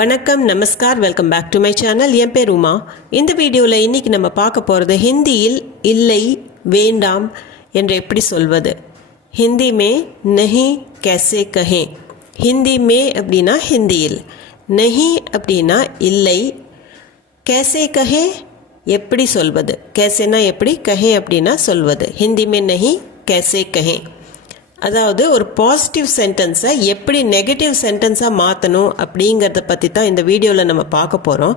வணக்கம் நமஸ்கார் welcome back to my channel. என் பேர் உமா. இந்த வீடியோவில் இன்றைக்கி நம்ம பார்க்க போகிறது ஹிந்தியில் இல்லை வேண்டாம் என்று எப்படி சொல்வது. ஹிந்தி மே நஹி கேசே கஹே. ஹிந்தி மே அப்படின்னா ஹிந்தியில், நஹி அப்படின்னா இல்லை, கேசே கஹே எப்படி சொல்வது. கேசேனா எப்படி, கஹே அப்படின்னா சொல்வது. ஹிந்தி மே நஹி கேசே கஹே. அதாவது ஒரு பாசிட்டிவ் சென்டென்ஸை எப்படி நெகட்டிவ் சென்டென்ஸாக மாற்றணும் அப்படிங்கிறத பற்றி தான் இந்த வீடியோவில் நம்ம பார்க்க போகிறோம்.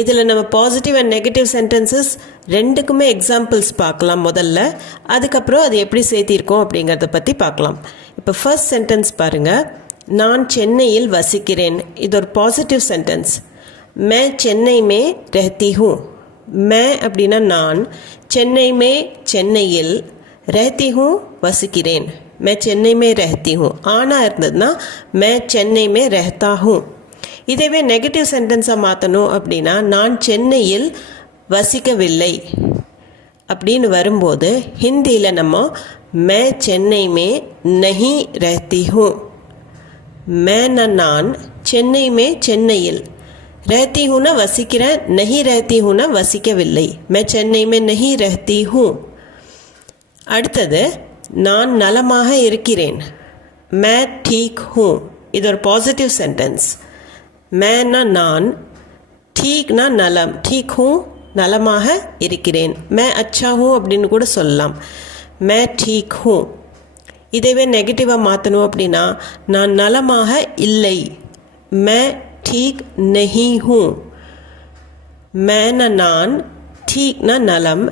இதில் நம்ம பாசிட்டிவ் அண்ட் நெகட்டிவ் சென்டென்சஸ் ரெண்டுக்குமே எக்ஸாம்பிள்ஸ் பார்க்கலாம் முதல்ல. அதுக்கப்புறம் அது எப்படி சேர்த்திருக்கோம் அப்படிங்கிறத பற்றி பார்க்கலாம். இப்போ ஃபர்ஸ்ட் சென்டென்ஸ் பாருங்கள். நான் சென்னையில் வசிக்கிறேன். இது ஒரு பாசிட்டிவ் சென்டென்ஸ். மே சென்னை மே ரஹத்தி ஹூ. மே அப்படின்னா நான், சென்னை மே சென்னையில், रहती हूँ வசிக்கிறேன். मैं चेन्नई में रहती हूँ. ஆனா இருந்ததுன்னா मैं चेन्नई में रहता हूँ. இதுவே நெகட்டிவ் சென்டென்ஸாக மாற்றணும் அப்படின்னா நான் சென்னையில் வசிக்கவில்லை அப்படின்னு வரும்போது ஹிந்தியில் நம்ம मैं चेन्नई में नहीं रहती हूँ. मैं நான், சென்னை में சென்னையில், रहती हूँ ना வசிக்கிறேன், नहीं रहती हूँ ना வசிக்கவில்லை. मैं चेन्नई में नहीं रहती हूँ. அடுத்தது நான் நலமாக இருக்கிறேன். மே ठीक हूँ. இது ஒரு பாசிட்டிவ் சென்டென்ஸ். மேனா நான், ठीकனா நலம், ठीक हूँ நலமாக இருக்கிறேன். மே अच्छा हूँ அப்படின்னு கூட சொல்லலாம். மே ठीक हूँ. இதுவே நெகட்டிவாக மாற்றணும் அப்படின்னா நான் நலமாக இல்லை. மே ठीक नहीं हूँ. மேனா நான், ठीकனா நலம்,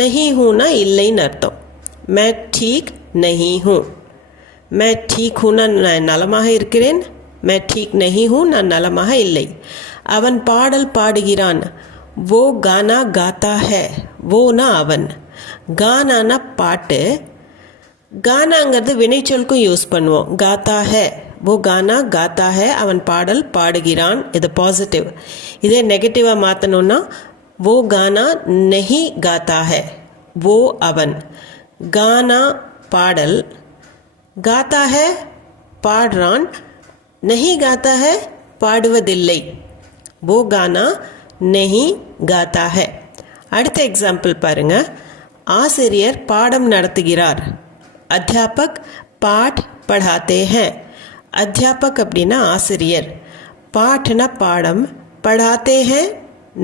नहीं हूँ ना இல்லைன்னு அர்த்தம். मैं ठीक नहीं हूँ. मैं ठीक हूँ ना நான் நலமாக இருக்கிறேன். मैं ठीक नहीं हूँ நான் நலமாக இல்லை. அவன் பாடல் பாடுகிறான். वो गाना गाता है. वो ना அவன், கானானா பாட்டு. கானாங்கிறது வினைச்சொல்க்கும் யூஸ் பண்ணுவோம். காத்தா ஹே, वो गाना गाता है, அவன் பாடல் பாடுகிறான். இது பாசிட்டிவ். இதே நெகட்டிவாக மாற்றணுன்னா वो गाना नहीं गाता है. वो அவன், गाना பாடல், गाता है பாடுறான், नहीं गाता है பாடுவதில்லை. वो गाना नहीं गाता है. அடுத்த எக்ஸாம்பிள் பாருங்க. ஆசிரியர் பாடம் நடத்துகிறார். अध्यापक पाठ पढ़ाते हैं. अध्यापक அப்படின்னா ஆசிரியர், பாட்னா பாடம், पढ़ाते हैं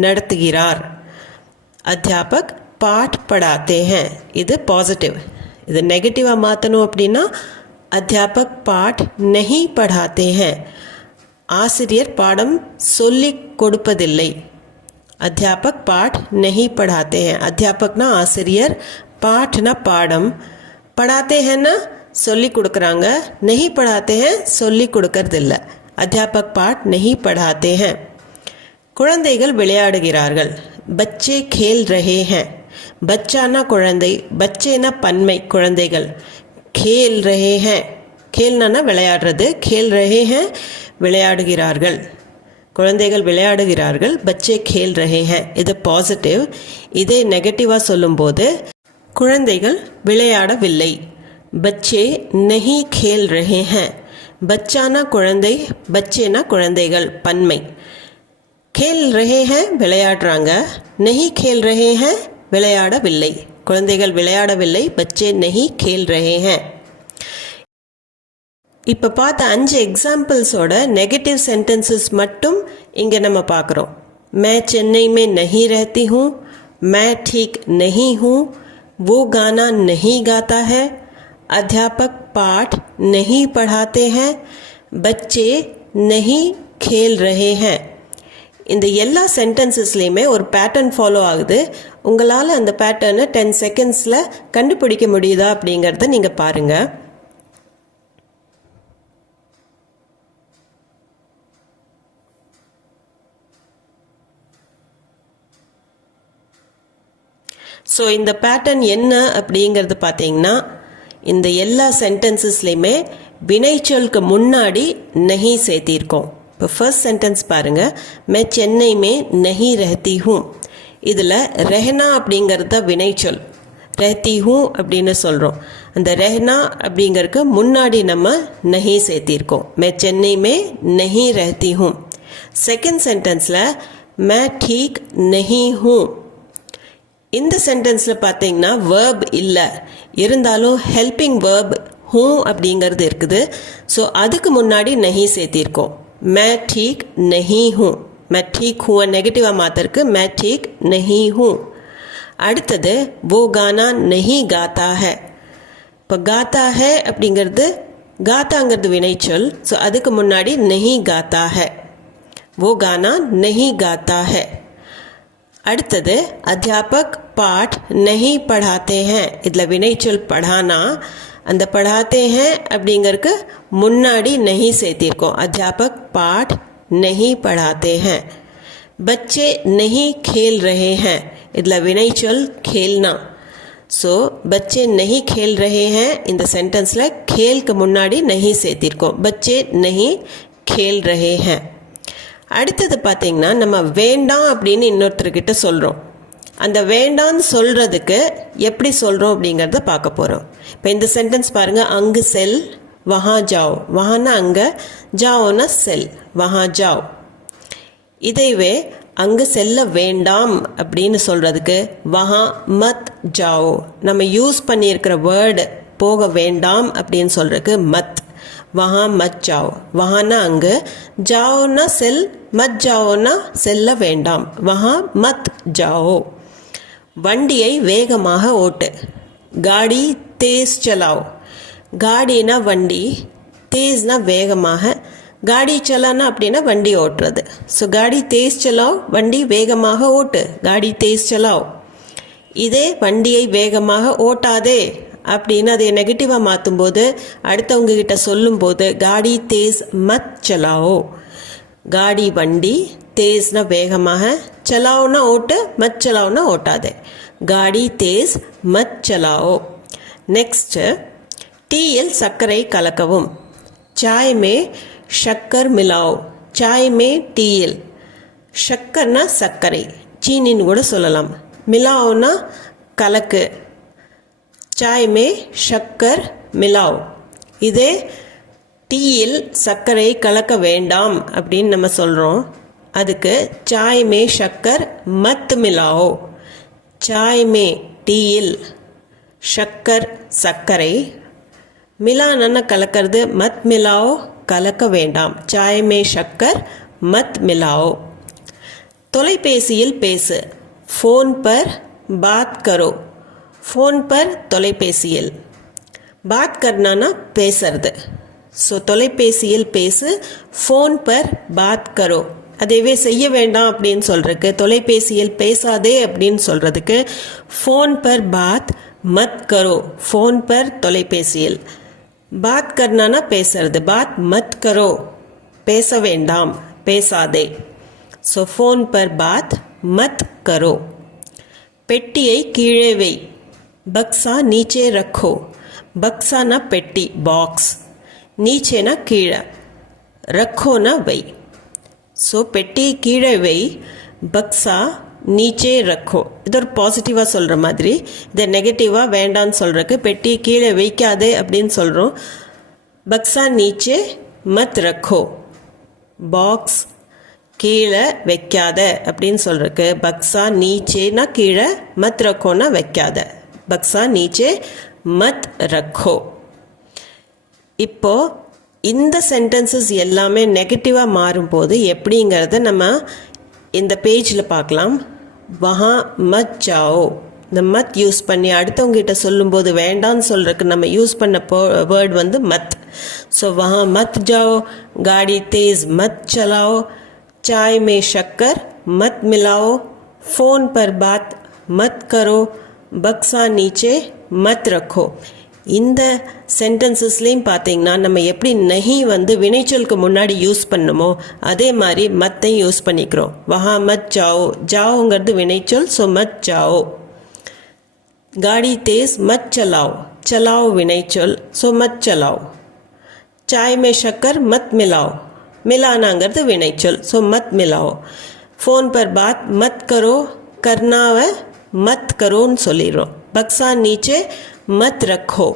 நடத்துகிறார். அத்தியாபக் பாட் படாத்தே हैं. இது பாசிட்டிவ். இது நெகட்டிவாக மாற்றணும் அப்படின்னா அத்தியாபக் பாட் நஹி படாத்தே हैं. ஆசிரியர் பாடம் சொல்லி கொடுப்பதில்லை. அத்தியாபக் பாட் நஹி படாத்தே हैं. அத்தியாபக்னா ஆசிரியர், பாட்னா பாடம், படாத்தே ஹேன்னா சொல்லி கொடுக்குறாங்க, நஹி படாத்தே हैं சொல்லி கொடுக்கறதில்லை. அத்தியாபக் பாட் நஹி படாத்தே हैं. குழந்தைகள் விளையாடுகிறார்கள். பச்சே खेल रहे हैं. பச்சானா குழந்தை, பச்சேனா பன்மை குழந்தைகள். खेल रहे हैं, खेलனா விளையாடுறது, खेल रहे हैं விளையாடுகிறார்கள். குழந்தைகள் விளையாடுகிறார்கள். பச்சே खेल रहे हैं இது பாசிட்டிவ். இதே நெகட்டிவாக சொல்லும்போது குழந்தைகள் விளையாடவில்லை. பச்சே नहीं खेल रहे हैं. பச்சானா குழந்தை, பச்சேனா குழந்தைகள் பன்மை. खेल रहे हैं விளையாடுறாங்க, नहीं खेल रहे हैं விளையாடவில்லை. குழந்தைகள் விளையாடவில்லை. பச்சே नहीं खेल रहे हैं. இப்போ பார்த்த 5 எக்ஸாம்பிள்ஸோட நெகட்டிவ் சென்டென்சஸ் மட்டும் இங்கே நம்ம பார்க்குறோம். मैं चेन्नई में नहीं रहती हूँ. मैं ठीक नहीं हूँ. वो गाना नहीं गाता है. अध्यापक पाठ नहीं पढ़ाते हैं. बच्चे नहीं खेल रहे हैं. இந்த எல்லா சென்டென்சஸ்லேயுமே ஒரு பேட்டர்ன் ஃபாலோ ஆகுது. உங்களால் அந்த பேட்டர்னை 10 செகண்ட்ஸில் கண்டுபிடிக்க முடியுதா அப்படிங்கிறத நீங்கள் பாருங்கள். ஸோ இந்த பேட்டர்ன் என்ன அப்படிங்கிறது பார்த்தீங்கன்னா இந்த எல்லா சென்டென்சஸ்லேயுமே வினைச்சொல்க்கு முன்னாடி நஹி சேர்த்திருக்கோம். இப்போ ஃபர்ஸ்ட் சென்டென்ஸ் பாருங்கள். मैं चेन्नई में नहीं रहती हूँ. இதில் ரெஹனா அப்படிங்கிறது தான் வினைச்சொல். रहती हूँ அப்படின்னு சொல்கிறோம். அந்த ரெஹனா அப்படிங்கிறதுக்கு முன்னாடி நம்ம நஹி சேர்த்திருக்கோம். मैं चेन्नई में नहीं रहती हूँ. செகண்ட் சென்டென்ஸில் मैं ठीक नहीं हूँ. இந்த சென்டென்ஸில் பார்த்தீங்கன்னா வேர்ப் இல்லை, இருந்தாலும் ஹெல்பிங் வேர்ப் ஹூ அப்படிங்கிறது இருக்குது. ஸோ அதுக்கு முன்னாடி நஹி சேர்த்திருக்கோம். मैं ठीक नहीं हूँ. मैं ठीक हूँ நெகட்டிவாக மாற்றிருக்கு. मैं ठीक नहीं हूँ. அடுத்தது वो गाना नहीं गाता है. இப்போ गाता है அப்படிங்கிறது गाताங்கிறது வினைச்சொல். ஸோ அதுக்கு முன்னாடி नहीं गाता है. वो गाना नहीं गाता है. அடுத்தது अध्यापक पाठ नहीं पढ़ाते हैं. இதில் வினைச்சொல் पढ़ाना, அந்த पढ़ाते हैं அப்படிங்கிறதுக்கு முன்னாடி नहीं சேர்த்திருக்கோம். अध्यापक पाठ नहीं पढ़ाते हैं. बच्चे नहीं खेल रहे हैं. இதில் வினைச்சொல் खेलना. ஸோ बच्चे नहीं खेल रहे हैं இந்த சென்டென்ஸில் खेलக்கு முன்னாடி नहीं சேர்த்திருக்கோம். बच्चे नहीं खेल रहे हैं. அடுத்தது பார்த்திங்கன்னா நம்ம வேண்டாம் அப்படின்னு இன்னொருத்தர்கிட்ட சொல்கிறோம். அந்த வேண்டான்னு சொல்கிறதுக்கு எப்படி சொல்கிறோம் அப்படிங்கிறத பார்க்க போகிறோம். இப்போ இந்த சென்டென்ஸ் பாருங்கள். அங்கு செல் வஹா ஜாவ். வஹானா அங்கே, ஜாவோனா செல், வஹா ஜாவ். இதைவே அங்கு செல்ல வேண்டாம் அப்படின்னு சொல்கிறதுக்கு வஹா மத் ஜாவோ. நம்ம யூஸ் பண்ணியிருக்கிற வேர்டு போக வேண்டாம் அப்படின்னு சொல்கிறதுக்கு மத். वहाँ मत जाओ. वहाना अंग, जाओना सेल, मत जाओना செல்ல வேண்டாம். वहाँ मत जाओ. வண்டியை வேகமாக ஓட்டு. गाड़ी तेज चलाओ. गाड़ीना வண்டி, तेजனா வேகமாக, गाड़ी चलाना அப்படின்னா வண்டி ஓட்டுறது. ஸோ गाड़ी तेज चलाओ, வண்டி வேகமாக ஓட்டு. गाड़ी तेज चलाओ. இதே வண்டியை வேகமாக ஓட்டாதே அப்படின்னு அதை நெகட்டிவாக மாற்றும்போது அடுத்தவங்க கிட்ட சொல்லும்போது காடி தேஸ் மத் சலாओ. காடி வண்டி, தேஸ்னா வேகமாக, சலாओனா ஓட்டு, மத் சலாओனா ஓட்டாதே. காடி தேஸ் மத் சலாओ. நெக்ஸ்ட்டு டீயில் சர்க்கரை கலக்கவும். சாய் மே ஷக்கர் மிலாओ. சாய் மே டீயில், ஷக்கர்னா சர்க்கரை, சீனின்னு கூட சொல்லலாம். மிலாओனா கலக்கு. चाय में शक्कर मिलाओ. இதே டீயில் சர்க்கரை கலக்க வேண்டாம் அப்படின்னு நம்ம சொல்கிறோம். அதுக்கு चाय में शक्कर मत मिलाओ. चाय में டீயில், ஷக்கர் சர்க்கரை, மிலானா கலக்கிறது, மத் மிலாओ கலக்க வேண்டாம். चाय में शक्कर मत मिलाओ. தொலைபேசியில் பேசு. ஃபோன் பர் பாத் கரோ. ஃபோன் பர் தொலைபேசியில். பாத் கர்னானா பேசுறது. ஸோ தொலைபேசியில் பேசு, ஃபோன் பர் பாத் கரோ. அதைவே செய்ய வேண்டாம் அப்படின்னு சொல்கிறதுக்கு, தொலைபேசியில் பேசாதே அப்படின்னு சொல்கிறதுக்கு ஃபோன் பர் பாத் மத் கரோ. ஃபோன் பர் தொலைபேசியில். பாத் கர்னானா பேசுறது, பாத் மத் கரோ பேச வேண்டாம், பேசாதே. ஸோ ஃபோன் பர் பாத் மத் கரோ. பெட்டியை கீழே வை. बक्सा नीचे रखो. बक्सा ना पेटी, बॉक्स, नीचे ना कीड़ा, रखो ना वही. सो पेटी कीड़े वही, बक्सा नीचे रखो. இது ஒரு பாசிட்டிவாக சொல்கிற மாதிரி. இதை நெகட்டிவாக வேண்டான்னு சொல்கிறதுக்கு பெட்டி கீழே வைக்காதே அப்படின்னு சொல்கிறோம். பக்ஸா நீச்சே மத் ரக்கோ. பாக்ஸ் கீழே வைக்காத அப்படின்னு சொல்கிறதுக்கு பக்ஸா நீச்சேனா கீழே, மத் ரக்கோனா வைக்காத. பக்ஸா நீச்சே மத் ரக்கோ. இப்போது இந்த சென்டென்சஸ் எல்லாமே நெகட்டிவாக மாறும்போது எப்படிங்கிறத நம்ம இந்த பேஜில் பார்க்கலாம். வஹா மத் ஜாओ. இந்த மத் யூஸ் பண்ணி அடுத்தவங்ககிட்ட சொல்லும்போது வேண்டான்னு சொல்கிறதுக்கு நம்ம யூஸ் பண்ண வேர்ட் வந்து மத். ஸோ வஹா மத் ஜாओ, गाड़ी तेज मत चलाओ, चाय में शक्कर मत मिलाओ, फ़ोन पर बात मत करो, பக்ஸா நீச்சே மத் ரக்கோ. இந்த சென்டென்சஸ்லேயும் பார்த்தீங்கன்னா நம்ம எப்படி நஹி வந்து வினைச்சொலுக்கு முன்னாடி யூஸ் பண்ணுமோ அதே மாதிரி மத்தையும் யூஸ் பண்ணிக்கிறோம். வஹா மத் ஜாओ. ஜாओங்கிறது வினைச்சொல். ஸோ மத் ஜாओ. गाड़ी तेज मत चलाओ. चलाओ विनयचल. सो मत चलाओ. चाय में शक्कर मत मिलाओ. मिलानांगर्द विनयचल. सो मत मिलाओ. फ़ोन पर बात मत करो. करना मत करो சொல்லிடுறோம். बक्सा नीचे मत रखो.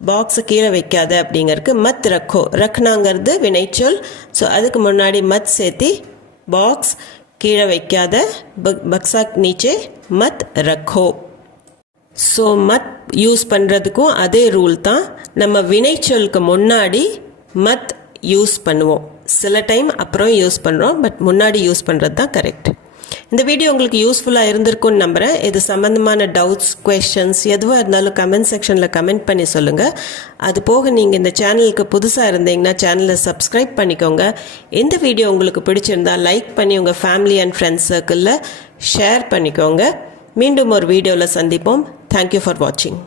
பாக்ஸை கீழே வைக்காத அப்படிங்கிறதுக்கு மத் ரக்கோ, ரக்னாங்கிறது வினைச்சொல். ஸோ அதுக்கு முன்னாடி மத் சேர்த்தி பாக்ஸ் கீழே வைக்காத, பக்ஸா நீச்சே மத் ரக்கோ. ஸோ மத் யூஸ் பண்ணுறதுக்கும் அதே ரூல் தான். நம்ம வினைச்சொலுக்கு முன்னாடி மத் யூஸ் பண்ணுவோம், சில டைம் அப்புறம் யூஸ் பண்ணுறோம், பட் முன்னாடி யூஸ் பண்ணுறது தான் கரெக்ட். இந்த வீடியோ உங்களுக்கு யூஸ்ஃபுல்லாக இருந்திருக்கும்னு நம்புகிறேன். இது சம்மந்தமான டவுட்ஸ், கொஸ்டின்ஸ் எதுவாக இருந்தாலும் கமெண்ட் செக்ஷனில் கமெண்ட் பண்ணி சொல்லுங்கள். அது போக நீங்கள் இந்த சேனலுக்கு புதுசாக இருந்தீங்கன்னா சேனலை சப்ஸ்கிரைப் பண்ணிக்கோங்க. இந்த வீடியோ உங்களுக்கு பிடிச்சிருந்தால் லைக் பண்ணி உங்கள் ஃபேமிலி அண்ட் ஃப்ரெண்ட்ஸ் சர்க்கிளில் ஷேர் பண்ணிக்கோங்க. மீண்டும் ஒரு வீடியோவில் சந்திப்போம். தேங்க்யூ ஃபார் வாட்சிங்.